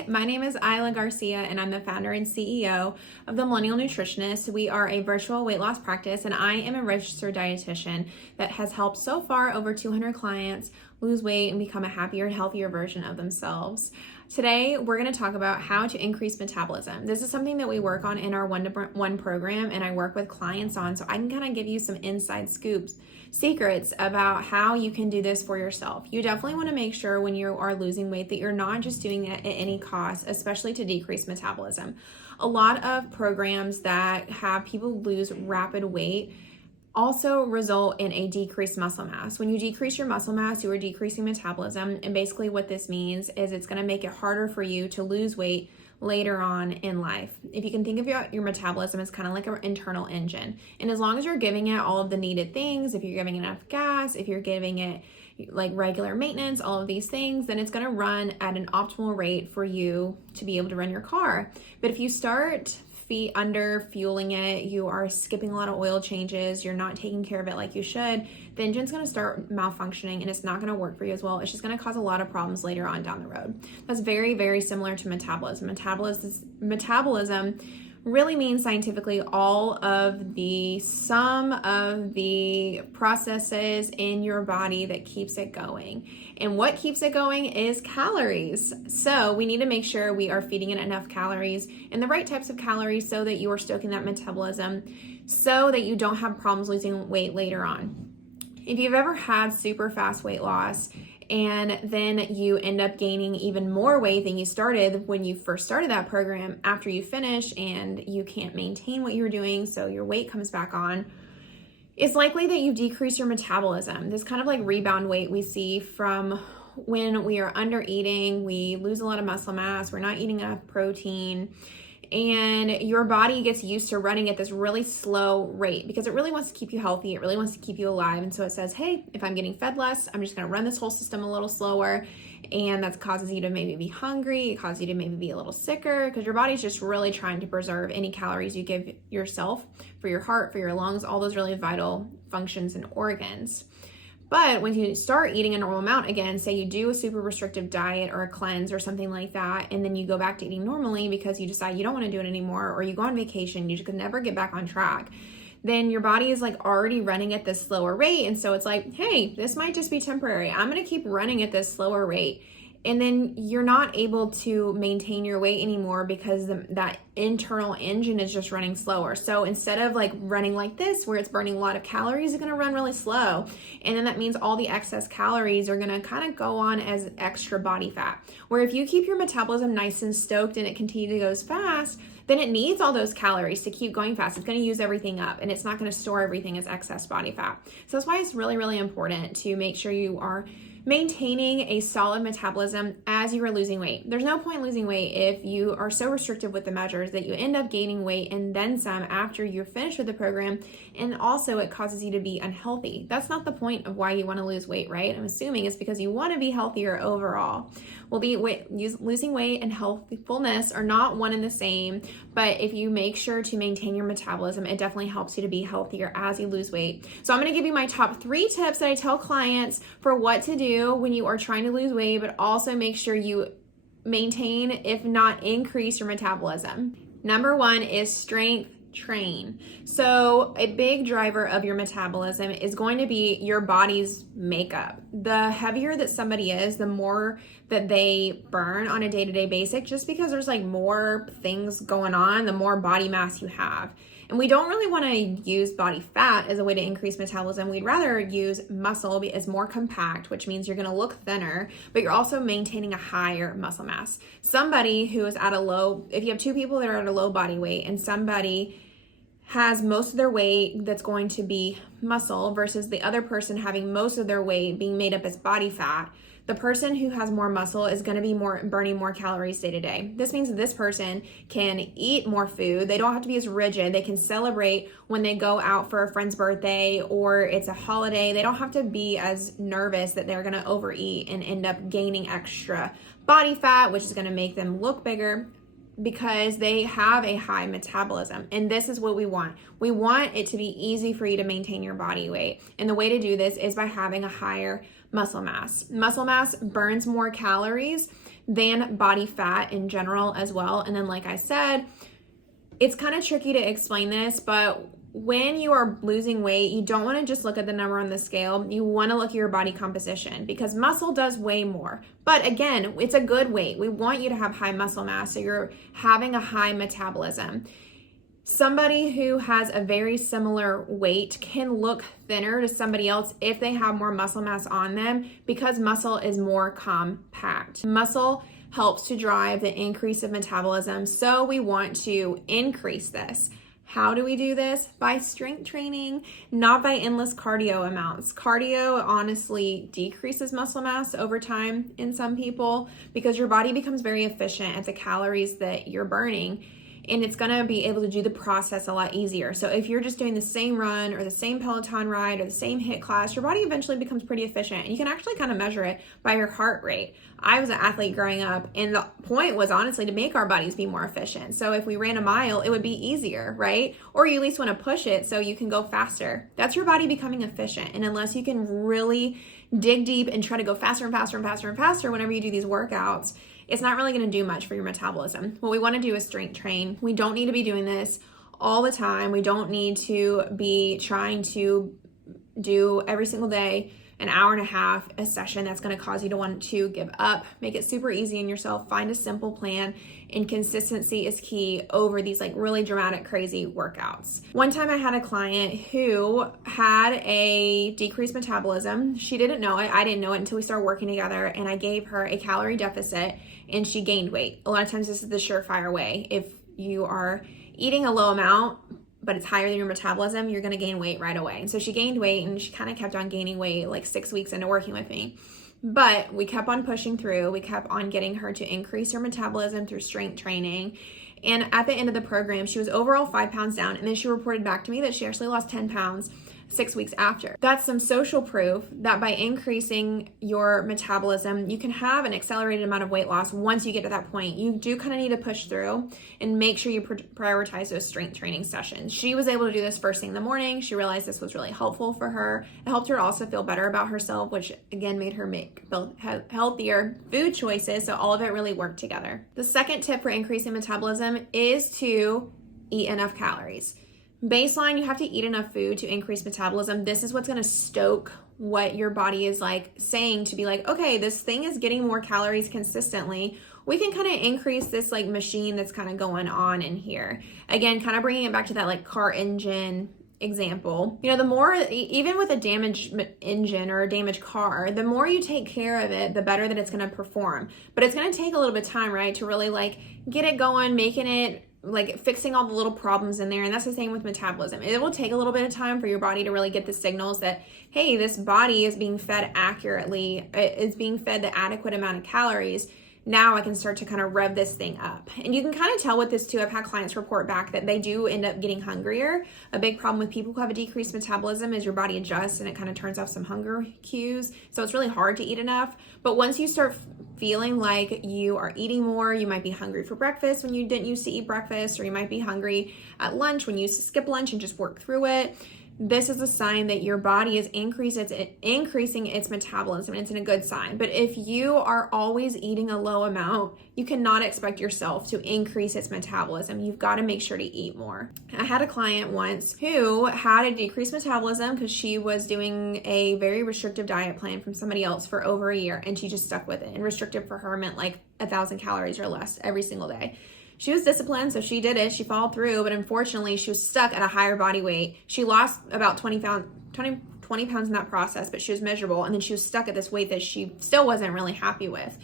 Hi, my name is Isla Garcia, and I'm the founder and CEO of the Millennial Nutritionist. We are a virtual weight loss practice, and I am a registered dietitian that has helped so far over 200 clients lose weight and become a happier and healthier version of themselves. Today, we're going to talk about how to increase metabolism. This is something that we work on in our one-to-one program, and I work with clients on, so I can kind of give you some inside scoops, secrets about how you can do this for yourself. You definitely want to make sure when you are losing weight that you're not just doing it at any cost, especially to decrease metabolism. A lot of programs that have people lose rapid weight also result in a decreased muscle mass. When you decrease your muscle mass, you are decreasing metabolism. And basically what this means is it's going to make it harder for you to lose weight later on in life. If you can think of your metabolism as kind of like an internal engine. And as long as you're giving it all of the needed things, if you're giving enough gas, if you're giving it like regular maintenance, all of these things, then it's going to run at an optimal rate for you to be able to run your car. But if you start under fueling it, you are skipping a lot of oil changes, you're not taking care of it like you should, the engine's going to start malfunctioning and it's not going to work for you as well. It's just going to cause a lot of problems later on down the road. That's very, very similar to metabolism. Metabolism really means scientifically all of the sum of the processes in your body that keeps it going. And what keeps it going is calories. So we need to make sure we are feeding it enough calories and the right types of calories so that you are stoking that metabolism so that you don't have problems losing weight later on. If you've ever had super fast weight loss and then you end up gaining even more weight than you started when you first started that program after you finish and you can't maintain what you were doing, so your weight comes back on, it's likely that you decrease your metabolism. This kind of like rebound weight we see from when we are under eating, we lose a lot of muscle mass, we're not eating enough protein, and your body gets used to running at this really slow rate because it really wants to keep you healthy. It really wants to keep you alive. And so it says, hey, if I'm getting fed less, I'm just going to run this whole system a little slower. And that causes you to maybe be hungry. It causes you to maybe be a little sicker because your body's just really trying to preserve any calories you give yourself for your heart, for your lungs, all those really vital functions and organs. But when you start eating a normal amount again, say you do a super restrictive diet or a cleanse or something like that, and then you go back to eating normally because you decide you don't want to do it anymore, or you go on vacation, you just could never get back on track, then your body is like already running at this slower rate. And so it's like, hey, this might just be temporary. I'm going to keep running at this slower rate. And then you're not able to maintain your weight anymore because that internal engine is just running slower. So instead of like running like this, where it's burning a lot of calories, it's going to run really slow. And then that means all the excess calories are going to kind of go on as extra body fat. Where if you keep your metabolism nice and stoked and it continues to go fast, then it needs all those calories to keep going fast. It's going to use everything up and it's not going to store everything as excess body fat. So that's why it's really, really important to make sure you are maintaining a solid metabolism as you are losing weight. There's no point losing weight if you are so restrictive with the measures that you end up gaining weight and then some after you're finished with the program, and also it causes you to be unhealthy. That's not the point of why you want to lose weight, right? I'm assuming it's because you want to be healthier overall. Losing weight and healthfulness are not one and the same, but if you make sure to maintain your metabolism, it definitely helps you to be healthier as you lose weight. So I'm going to give you my top 3 tips that I tell clients for what to do when you are trying to lose weight, but also make sure you maintain, if not increase, your metabolism. Number 1 is strength train. So a big driver of your metabolism is going to be your body's makeup. The heavier that somebody is, the more that they burn on a day-to-day basis, just because there's like more things going on, the more body mass you have. And we don't really want to use body fat as a way to increase metabolism. We'd rather use muscle as more compact, which means you're going to look thinner, but you're also maintaining a higher muscle mass. Somebody who is if you have 2 people that are at a low body weight and somebody has most of their weight that's going to be muscle versus the other person having most of their weight being made up as body fat, the person who has more muscle is going to be burning more calories day to day. This means that this person can eat more food. They don't have to be as rigid. They can celebrate when they go out for a friend's birthday or it's a holiday. They don't have to be as nervous that they're going to overeat and end up gaining extra body fat, which is going to make them look bigger, because they have a high metabolism. And this is what we want. We want it to be easy for you to maintain your body weight. And the way to do this is by having a higher muscle mass. Muscle mass burns more calories than body fat in general as well. And then, like I said, it's kind of tricky to explain this, but when you are losing weight, you don't want to just look at the number on the scale. You want to look at your body composition, because muscle does weigh more. But again, it's a good weight. We want you to have high muscle mass, so you're having a high metabolism. Somebody who has a very similar weight can look thinner to somebody else if they have more muscle mass on them, because muscle is more compact. Muscle helps to drive the increase of metabolism, so we want to increase this. How do we do this? By strength training, not by endless cardio amounts. Cardio honestly decreases muscle mass over time in some people, because your body becomes very efficient at the calories that you're burning, and it's gonna be able to do the process a lot easier. So if you're just doing the same run or the same Peloton ride or the same HIIT class, your body eventually becomes pretty efficient. And you can actually kind of measure it by your heart rate. I was an athlete growing up, and the point was honestly to make our bodies be more efficient. So if we ran a mile, it would be easier, right? Or you at least want to push it so you can go faster. That's your body becoming efficient. And unless you can really dig deep and try to go faster and faster and faster and faster whenever you do these workouts, it's not really going to do much for your metabolism. What we want to do is strength train. We don't need to be doing this all the time. We don't need to be trying to do every single day an hour and a half a session that's going to cause you to want to give up. Make it super easy on yourself. Find a simple plan, and consistency is key over these like really dramatic, crazy workouts. One time I had a client who had a decreased metabolism. She didn't know it. I didn't know it until we started working together, and I gave her a calorie deficit and she gained weight. A lot of times this is the surefire way. If you are eating a low amount, but it's higher than your metabolism, you're going to gain weight right away. And so she gained weight, and she kind of kept on gaining weight like 6 weeks into working with me. But we kept on pushing through. We kept on getting her to increase her metabolism through strength training. And at the end of the program, she was overall 5 pounds down. And then she reported back to me that she actually lost 10 pounds 6 weeks after. That's some social proof that by increasing your metabolism, you can have an accelerated amount of weight loss once you get to that point. You do kind of need to push through and make sure you prioritize those strength training sessions. She was able to do this first thing in the morning. She realized this was really helpful for her. It helped her also feel better about herself, which again made her make healthier food choices. So all of it really worked together. The second tip for increasing metabolism is to eat enough calories. Baseline, you have to eat enough food to increase metabolism. This is what's going to stoke what your body is like saying to be like, okay, this thing is getting more calories consistently. We can kind of increase this like machine that's kind of going on in here. Again, kind of bringing it back to that like car engine example. You know, the more, even with a damaged engine or a damaged car, the more you take care of it, the better that it's going to perform. But it's going to take a little bit of time, right? To really like get it going, making it like fixing all the little problems in there. And that's the same with metabolism. It will take a little bit of time for your body to really get the signals that, hey, this body is being fed accurately, it's being fed the adequate amount of calories. Now I can start to kind of rev this thing up. And you can kind of tell with this too. I've had clients report back that they do end up getting hungrier. A big problem with people who have a decreased metabolism is your body adjusts and it kind of turns off some hunger cues. So it's really hard to eat enough. But once you start feeling like you are eating more, you might be hungry for breakfast when you didn't used to eat breakfast, or you might be hungry at lunch when you used to skip lunch and just work through it. This is a sign that your body is increasing its metabolism, and it's a good sign. But if you are always eating a low amount, you cannot expect yourself to increase its metabolism. You've got to make sure to eat more. I had a client once who had a decreased metabolism because she was doing a very restrictive diet plan from somebody else for over a year, and she just stuck with it. And restrictive for her meant like 1,000 calories or less every single day. She was disciplined, so she did it. She followed through, but unfortunately, she was stuck at a higher body weight. She lost about 20 pounds in that process, but she was miserable, and then she was stuck at this weight that she still wasn't really happy with.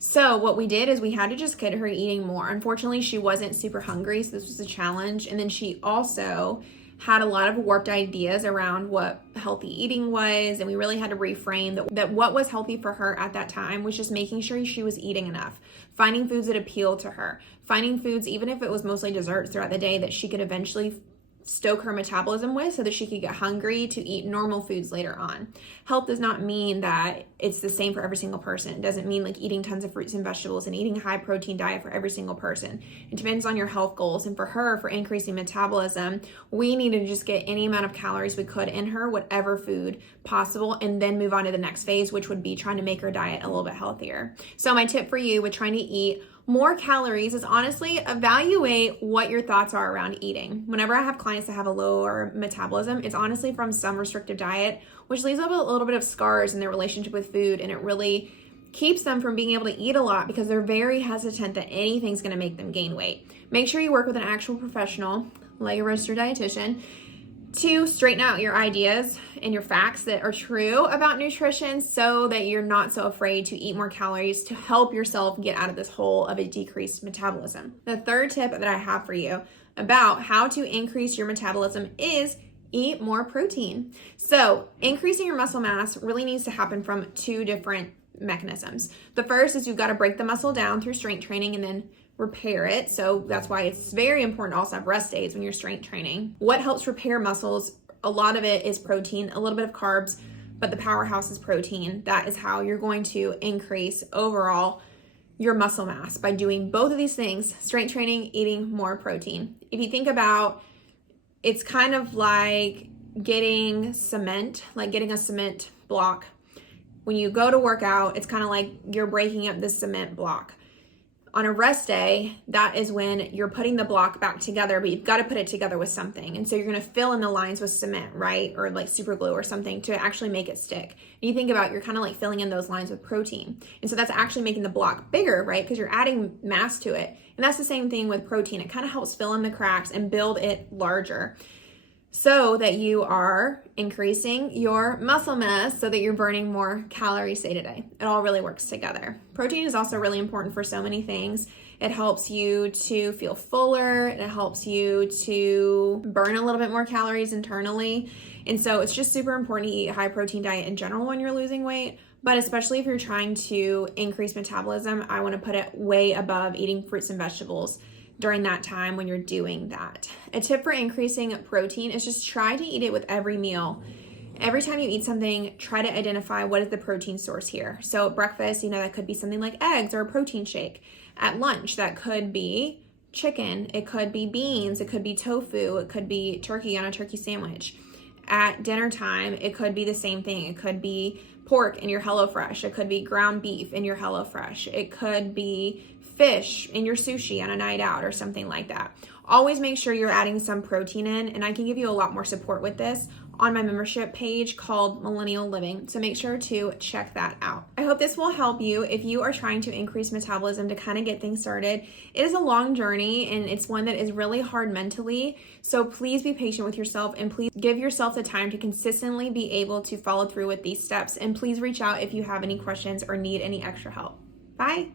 So what we did is we had to just get her eating more. Unfortunately, she wasn't super hungry, so this was a challenge. And then she also had a lot of warped ideas around what healthy eating was, and we really had to reframe that what was healthy for her at that time was just making sure she was eating enough, finding foods that appeal to her, finding foods, even if it was mostly desserts throughout the day, that she could eventually stoke her metabolism with so that she could get hungry to eat normal foods later on. Health does not mean that it's the same for every single person. It doesn't mean like eating tons of fruits and vegetables and eating a high protein diet for every single person. It depends on your health goals. And for her, for increasing metabolism, we needed to just get any amount of calories we could in her, whatever food possible, and then move on to the next phase, which would be trying to make her diet a little bit healthier. So my tip for you with trying to eat more calories is honestly evaluate what your thoughts are around eating. Whenever I have clients that have a lower metabolism, it's honestly from some restrictive diet, which leaves up a little bit of scars in their relationship with food, and it really keeps them from being able to eat a lot because they're very hesitant that anything's going to make them gain weight. Make sure you work with an actual professional, like a registered dietitian, to straighten out your ideas and your facts that are true about nutrition so that you're not so afraid to eat more calories to help yourself get out of this hole of a decreased metabolism. The third tip that I have for you about how to increase your metabolism is eat more protein. So increasing your muscle mass really needs to happen from two different mechanisms. The first is you've got to break the muscle down through strength training and then repair it. So that's why it's very important to also have rest days when you're strength training. What helps repair muscles, a lot of it is protein, a little bit of carbs, but the powerhouse is protein. That is how you're going to increase overall your muscle mass, by doing both of these things: strength training, eating more protein. If you think about, it's kind of like getting cement, like getting a cement block. When you go to work out, it's kind of like you're breaking up the cement block. On a rest day, that is when you're putting the block back together, but you've got to put it together with something. And so you're going to fill in the lines with cement, right? Or like super glue or something to actually make it stick. And you think about, you're kind of like filling in those lines with protein. And so that's actually making the block bigger, right? Because you're adding mass to it. And that's the same thing with protein. It kind of helps fill in the cracks and build it larger, so that you are increasing your muscle mass, so that you're burning more calories day to day. It all really works together. Protein is also really important for so many things. It helps you to feel fuller. It helps you to burn a little bit more calories internally. And so it's just super important to eat a high protein diet in general when you're losing weight. But especially if you're trying to increase metabolism, I want to put it way above eating fruits and vegetables during that time when you're doing that. A tip for increasing protein is just try to eat it with every meal. Every time you eat something, try to identify what is the protein source here. So at breakfast, that could be something like eggs or a protein shake. At lunch, that could be chicken, it could be beans, it could be tofu, it could be turkey on a turkey sandwich. At dinner time, it could be the same thing. It could be pork in your HelloFresh. It could be ground beef in your HelloFresh. It could be fish in your sushi on a night out or something like that. Always make sure you're adding some protein in, and I can give you a lot more support with this on my membership page called Millennial Living, so make sure to check that out. I hope this will help you if you are trying to increase metabolism to kind of get things started. It is a long journey, and it's one that is really hard mentally, so please be patient with yourself, and please give yourself the time to consistently be able to follow through with these steps, and please reach out if you have any questions or need any extra help. Bye!